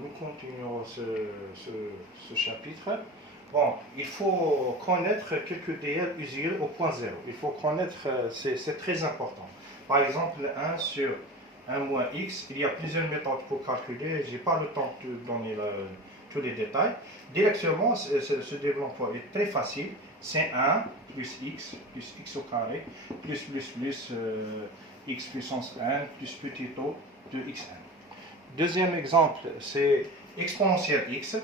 nous continuons ce chapitre. Bon, il faut connaître quelques DL usuels au point zéro. Il faut connaître, c'est très important. Par exemple, 1 sur 1 moins x, il y a plusieurs méthodes pour calculer. Je n'ai pas le temps de donner tous les détails. Directement, ce développement est très facile. C'est 1 plus x au carré, plus x puissance 1 plus petit o de xn. Deuxième exemple, c'est exponentielle x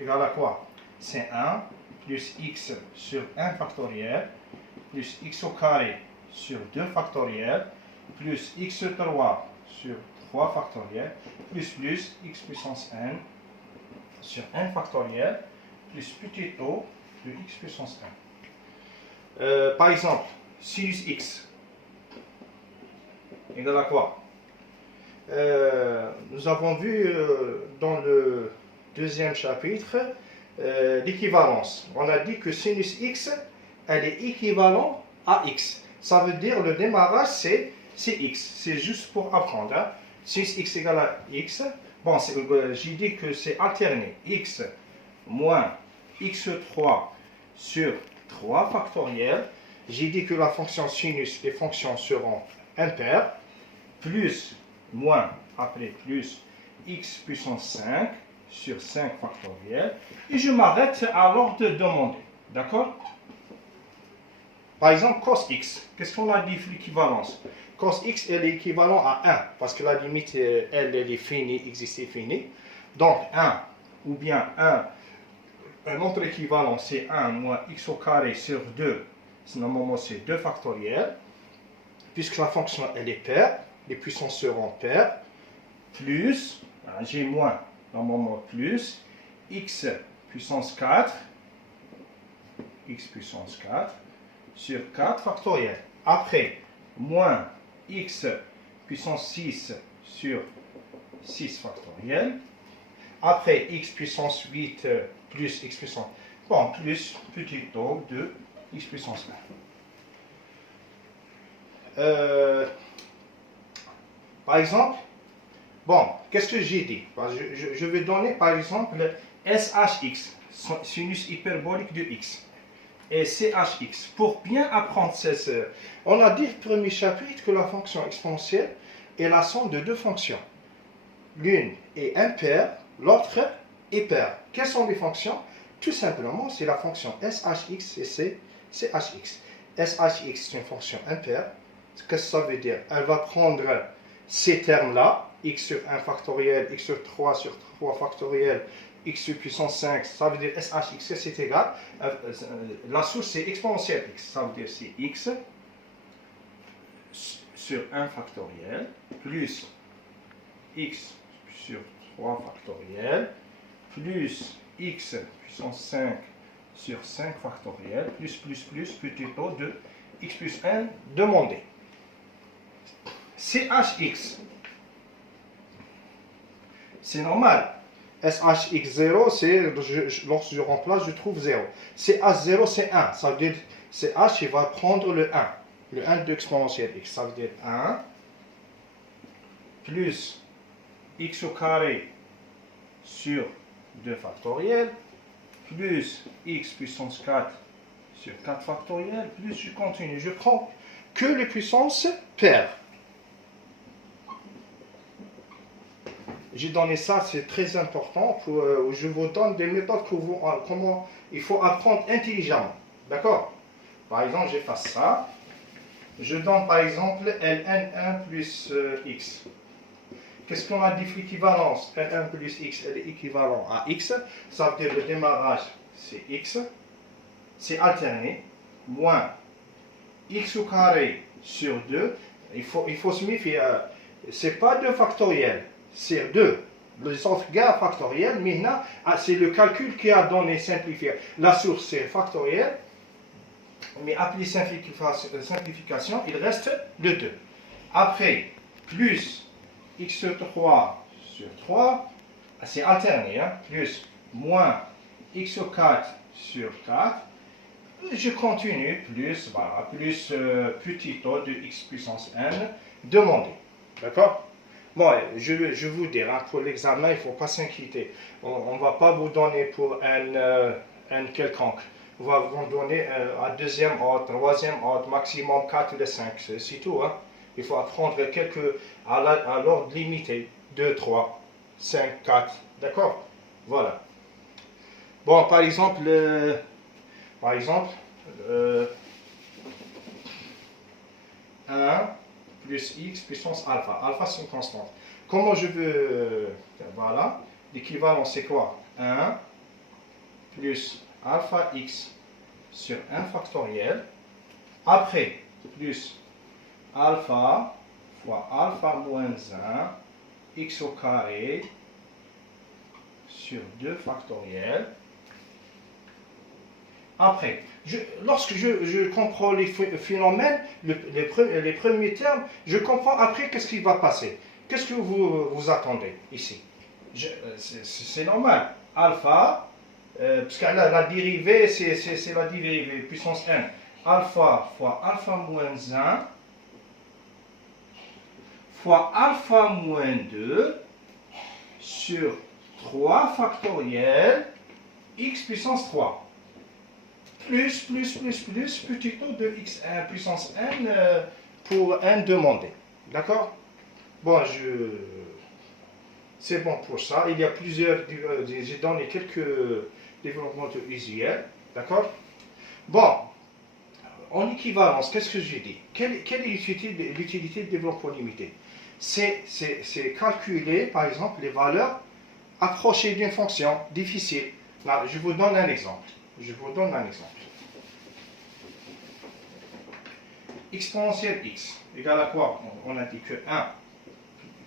égale à quoi? C'est 1 plus x sur 1 factoriel plus x au carré sur 2 factoriel plus x3 sur 3 factoriel plus x puissance n sur 1 factoriel plus petit o de x puissance 1. Par exemple, sinus x égale à quoi? Nous avons vu dans le deuxième chapitre l'équivalence. On a dit que sinus x, elle est équivalente à x. Ça veut dire le démarrage, c'est x. C'est juste pour apprendre. Hein. Sinus x égale à x. Bon, j'ai dit que c'est alterné. X moins x3 sur 3 factoriel. J'ai dit que la fonction sinus, les fonctions seront impaires. Plus, moins, après plus, x puissance 5 sur 5 factoriel. Et je m'arrête à l'ordre de demander. D'accord? Par exemple, cos x. Qu'est-ce qu'on a dit de l'équivalence? Cos x, elle est équivalente à 1. Parce que la limite, elle est finie, existe finie. Donc, 1 ou bien 1. Un autre équivalent, c'est 1 moins x au carré sur 2. Normalement, c'est 2 factoriel. Puisque la fonction, elle est paire. Les puissances seront paires. Plus, j'ai moins. Normalement plus, x puissance 4 sur 4 factoriel. Après, moins x puissance 6 sur 6 factoriel. Après, x puissance 8 plus x puissance... Bon, plus petit o de x puissance 1. Par exemple, bon, qu'est-ce que j'ai dit? Je vais donner par exemple SHX, sinus hyperbolique de x, et CHX. Pour bien apprendre on a dit au premier chapitre que la fonction exponentielle est la somme de deux fonctions. L'une est impaire, l'autre est paire. Quelles sont les fonctions? Tout simplement, c'est la fonction SHX et CHX. SHX, c'est une fonction impaire. Qu'est-ce que ça veut dire? Elle va prendre ces termes-là, x sur 1 factoriel, x sur 3 factoriel, x sur puissance 5, ça veut dire SHX, c'est égal. La source, c'est exponentielle x, ça veut dire c'est x sur 1 factoriel, plus x sur 3 factoriel, plus x puissance 5 sur 5 factoriel, plus, petit o de x plus 1 demandé. CHX, c'est normal. SHX0, c'est lorsque je remplace, je trouve 0. CH0, c'est 1. Ça veut dire CH, il va prendre le 1. Le 1 de exponentielle x. Ça veut dire 1 plus x au carré sur 2 factoriel plus x puissance 4 sur 4 factoriel plus je continue. Je prends que les puissances paires. J'ai donné ça, c'est très important. Je vous donne des méthodes comment il faut apprendre intelligemment. D'accord? Par exemple, j'efface ça. Je donne par exemple Ln1 plus x. Qu'est-ce qu'on a dit de l'équivalence? Ln1 plus x, elle est équivalent à x. Ça veut dire le démarrage, c'est x. C'est alterné. Moins x au carré sur 2. Il faut se méfier. C'est pas 2 factoriel. C'est 2. Les autres gars factoriels, maintenant, c'est le calcul qui a donné simplifié. La source, c'est factoriel, mais après simplification, il reste le 2. Après, plus x3 sur 3, c'est alterné, hein, plus, moins x4 sur 4, je continue, plus, voilà, plus petit o de x puissance n demandé. D'accord? Bon, je vous dire, hein, pour l'examen, il ne faut pas s'inquiéter. On ne va pas vous donner pour un quelconque. On va vous donner un deuxième ordre, troisième ordre, maximum 4 ou 5. C'est tout. Hein. Il faut apprendre quelques à l'ordre limité. 2, 3, 5, 4. D'accord? Voilà. Bon, par exemple, 1 plus x puissance alpha. Alpha, c'est une constante. Comment je veux... voilà. L'équivalent, c'est quoi? 1 plus alpha x sur 1 factoriel. Après, plus alpha fois alpha moins 1 x au carré sur 2 factoriel. Après, lorsque je comprends les phénomènes, les premiers termes, je comprends après qu'est-ce qui va passer. Qu'est-ce que vous attendez ici? C'est normal. Alpha, parce que la dérivée, c'est la dérivée, puissance 1. Alpha fois alpha moins 1 fois alpha moins 2 sur 3 factoriel x puissance 3. Plus, petit taux de x1 puissance n pour n demandé. D'accord? Bon, c'est bon pour ça. Il y a plusieurs, j'ai donné quelques développements usuels. D'accord? Bon, en équivalence, qu'est-ce que j'ai dit? Quelle est l'utilité du développement limité? C'est calculer, par exemple, les valeurs approchées d'une fonction difficile. Là, je vous donne un exemple. Exponentielle x égale à quoi? On a dit que 1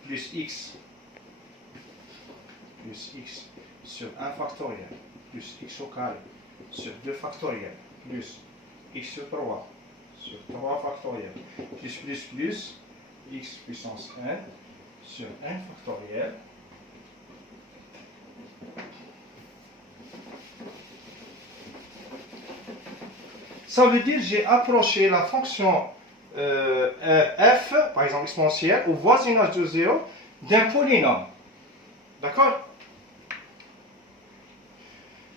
plus x sur 1 factoriel plus x au carré sur 2 factoriel plus x sur 3 sur 3 factoriel plus x puissance n sur 1 factoriel. Ça veut dire que j'ai approché la fonction f, par exemple exponentielle, au voisinage de 0 d'un polynôme. D'accord?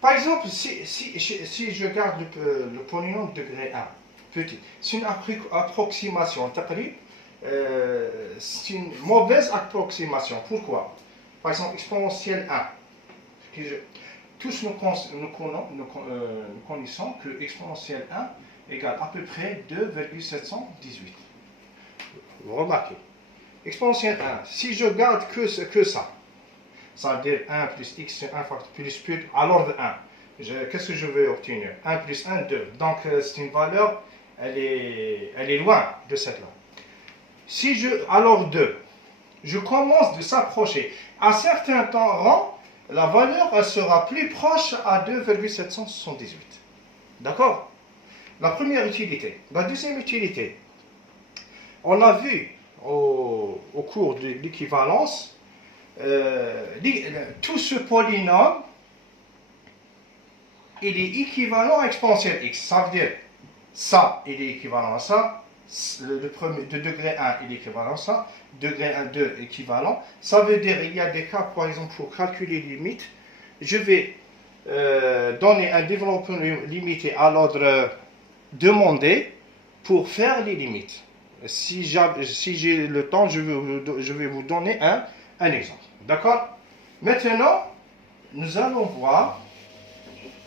Par exemple, si je garde le polynôme degré 1, petit, c'est une approximation. C'est une mauvaise approximation. Pourquoi? Par exemple, exponentielle 1. Tous nous connaissons que exponentielle 1 égale à peu près 2,718. Vous remarquez. Exponentielle 1, si je garde que ça, ça veut dire 1 plus x sur 1 facteur plus à l'ordre 1. Qu'est-ce que je veux obtenir? 1 plus 1, 2. Donc c'est une valeur, elle est loin de cette là. Si alors 2, je commence de s'approcher. À certains temps, la valeur elle sera plus proche à 2,778. D'accord? La première utilité. La deuxième utilité, on a vu au cours de l'équivalence, tout ce polynôme, il est équivalent à exponentielle x. Ça veut dire, ça, il est équivalent à ça. Le premier de degré 1 il est équivalent à ça, degré 1, 2 équivalent. Ça veut dire il y a des cas, par exemple, pour calculer les limites, je vais donner un développement limité à l'ordre demandé pour faire les limites. Si j'ai le temps, je vais vous donner un exemple. D'accord? Maintenant, nous allons voir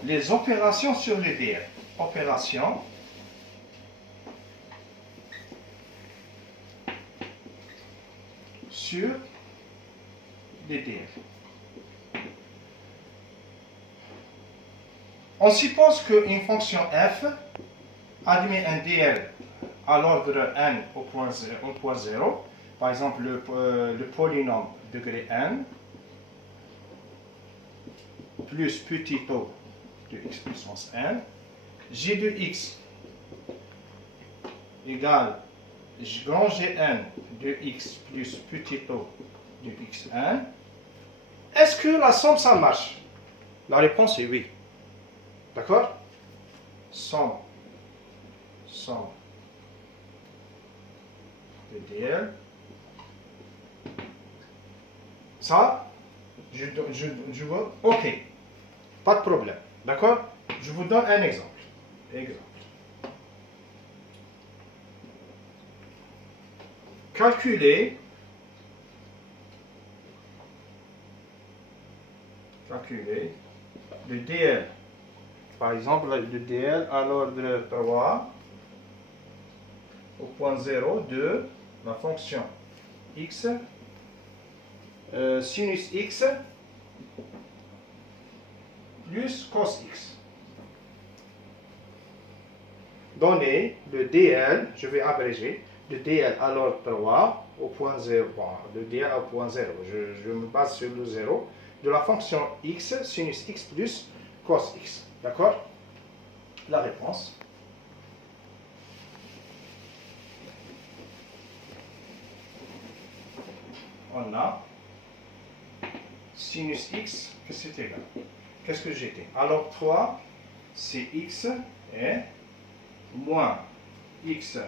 les opérations sur les DL. Opérations sur les DL. On suppose qu'une fonction f admet un DL à l'ordre n au point 0, par exemple le polynôme degré n, plus petit o de x puissance n, g de x égale grand Gn de x plus petit o de xn. Est-ce que la somme, ça marche? La réponse est oui. D'accord? Somme de DL Ça, je vois, ok, pas de problème. D'accord? Je vous donne un exemple. Calculer le DL. Par exemple, le DL à l'ordre 3 au point 0 de la fonction x sinus x plus cos x. Donner le DL, je vais abréger, le DL à l'ordre 3 au point 0, bon, le DL au point 0, je me base sur le 0, de la fonction x sinus x plus cos x. D'accord? La réponse. On a sinus x, que c'est égal. Qu'est-ce que j'étais? Alors 3, c'est x et moins x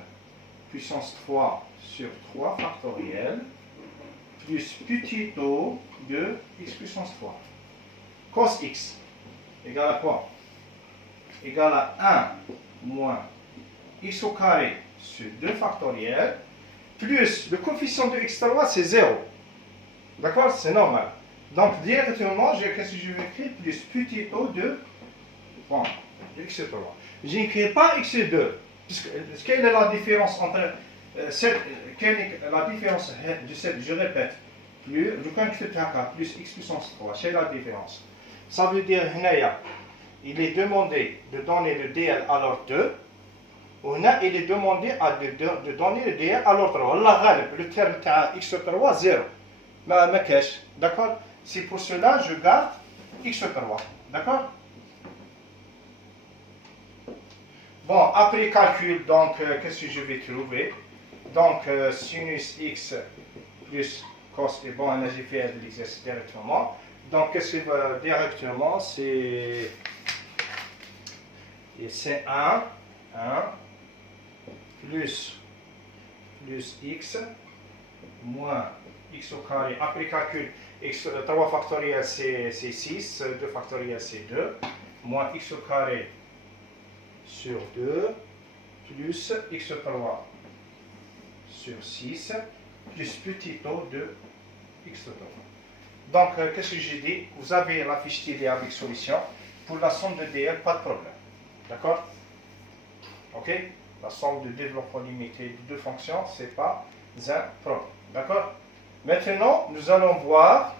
puissance 3 sur 3 factoriel plus petit o de x puissance 3. Cos x égale à quoi? Égale à 1 moins x au carré sur 2 factoriel plus le coefficient de x3 c'est 0. D'accord? C'est normal. Donc directement, qu'est-ce que je vais écrire? Plus petit o de bon, x3. Je n'écris pas x2. Quelle est la différence entre quelle est la différence de cette, je répète, plus x puissance 3, c'est la différence. Ça veut dire, il est demandé de donner le DL à l'ordre 2, il est demandé de donner le DL à l'ordre 3. Le terme x3, 0. Ma cache, d'accord? C'est pour cela que je garde x3, d'accord? Bon, après calcul, donc, qu'est-ce que je vais trouver? Donc, sinus x plus cos, et bon, j'ai fait l'exercice directement. Donc, qu'est-ce que va directement? C'est 1 plus x moins x au carré. Après calcul, x, 3 factoriel c'est 6, 2 factoriel c'est 2, moins x au carré sur 2 plus x3 sur 6 plus petit o de x3. Donc, qu'est-ce que j'ai dit? Vous avez la fiche TD avec solution. Pour la somme de DL, pas de problème. D'accord? Ok? La somme de développement limité de deux fonctions, c'est pas un problème. D'accord? Maintenant, nous allons voir